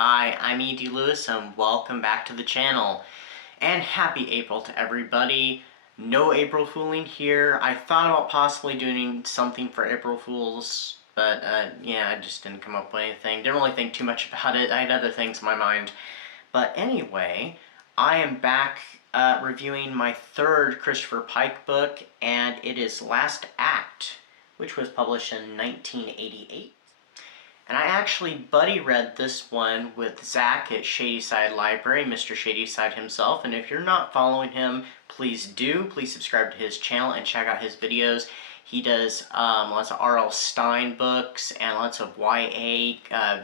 Hi, I'm E.D. Lewis and welcome back to the channel. And happy April to everybody. No April Fooling here. I thought about possibly doing something for April Fools, but yeah, I just didn't come up with anything. Didn't really think too much about it. I had other things in my mind. But anyway, I am back reviewing my third Christopher Pike book, and it is Last Act, which was published in 1988. And I actually buddy read this one with Zach at Shadyside Library, Mr. Shadyside himself, and if you're not following him, please do. Please subscribe to his channel and check out his videos. He does lots of R.L. Stine books and lots of YA,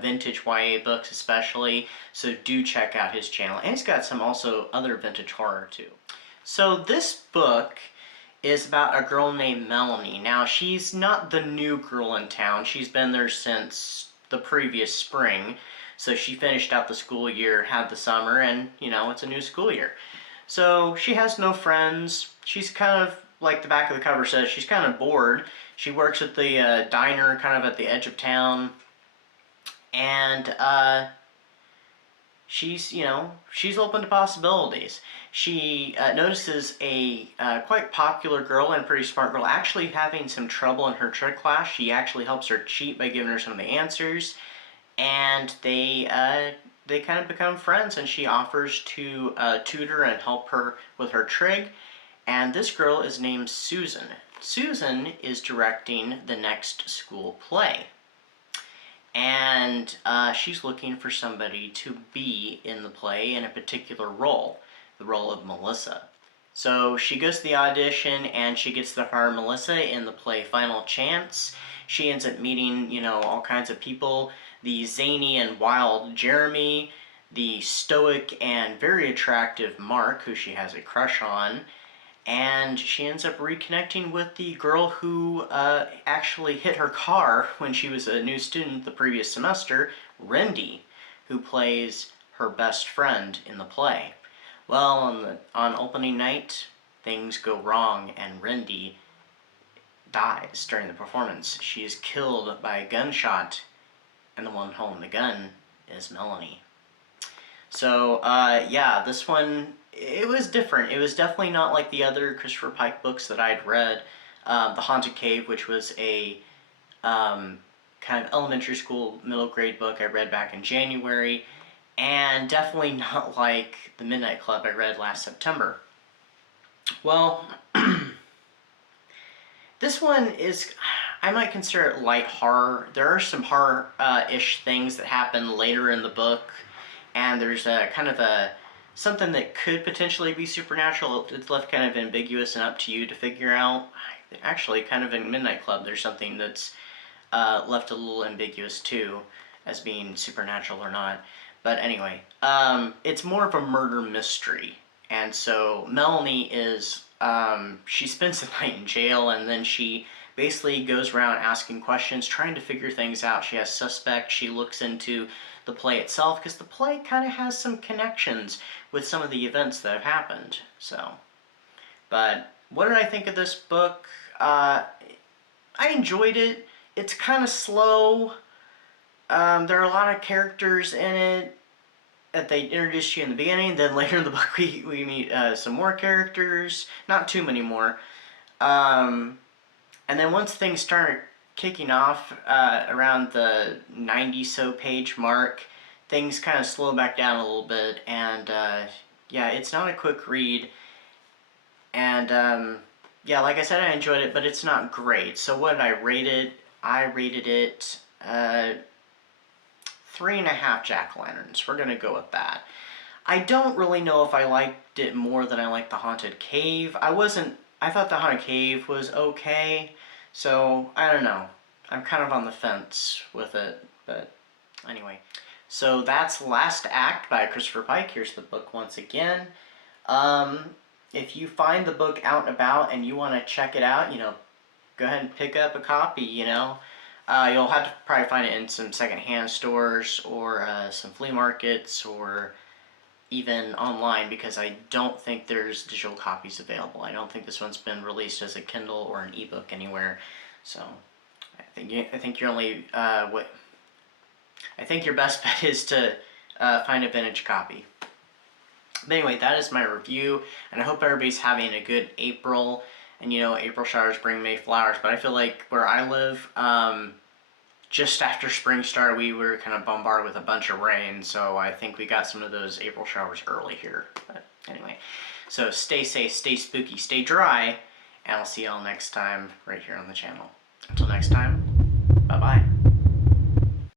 vintage YA books especially, so do check out his channel. And he's got some also other vintage horror too. So this book is about a girl named Melanie. Now, she's not the new girl in town. She's been there since the previous spring. So she finished out the school year, had the summer, and, you know, it's a new school year. So she has no friends. She's kind of, like the back of the cover says, she's kind of bored. She works at the diner kind of at the edge of town. And, she's, you know, she's open to possibilities. She notices a quite popular girl and pretty smart girl actually having some trouble in her trick class. She actually helps her cheat by giving her some of the answers, and they kind of become friends, and she offers to tutor and help her with her trig. And this girl is named Susan. Susan is directing the next school play. And she's looking for somebody to be in the play in a particular role, the role of Melissa. So she goes to the audition and she gets to hire Melissa in the play Final Chance. She ends up meeting, you know, all kinds of people. The zany and wild Jeremy, the stoic and very attractive Mark, who she has a crush on, and she ends up reconnecting with the girl who actually hit her car when she was a new student the previous semester, Rendy, who plays her best friend in the play. Well, on opening night, things go wrong and Rendy dies during the performance. She is killed by a gunshot, and the one holding the gun is Melanie. So, yeah, this one, it was different. It was definitely not like the other Christopher Pike books that I'd read. The Haunted Cave, which was a kind of elementary school, middle grade book I read back in January, and definitely not like The Midnight Club I read last September. Well, this one is, I might consider it light horror. There are some horror-ish things that happen later in the book, and there's a kind of something that could potentially be supernatural. It's left kind of ambiguous and up to you to figure out. Actually, kind of in Midnight Club, there's something that's left a little ambiguous too, as being supernatural or not. But anyway, it's more of a murder mystery. And so Melanie is, she spends the night in jail, and then she basically goes around asking questions, trying to figure things out. She has suspects. She looks into the play itself, because the play kind of has some connections with some of the events that have happened. So, but what did I think of this book? I enjoyed it. It's kind of slow. There are a lot of characters in it that they introduce you in the beginning. Then later in the book we meet some more characters. Not too many more. And then once things start kicking off around the 90-so page mark, things kind of slow back down a little bit, and yeah, it's not a quick read, and yeah, like I said, I enjoyed it, but it's not great. So what did I rate it? I rated it 3.5 jack-o'-lanterns. We're gonna go with that. I don't really know if I liked it more than I liked The Haunted Cave. I thought The Haunted Cave was okay. So, I don't know. I'm kind of on the fence with it, but anyway. So that's Last Act by Christopher Pike. Here's the book once again. If you find the book out and about and you want to check it out, you know, go ahead and pick up a copy, you know. You'll have to probably find it in some secondhand stores or some flea markets or even online, because I don't think there's digital copies available. I don't think this one's been released as a Kindle or an ebook anywhere. So I think your only I think your best bet is to find a vintage copy. But anyway, that is my review, and I hope everybody's having a good April. And you know, April showers bring May flowers, but I feel like where I live, just after spring started, we were kind of bombarded with a bunch of rain, so I think we got some of those April showers early here. But anyway, so stay safe, stay spooky, stay dry, and I'll see y'all next time right here on the channel. Until next time, bye-bye.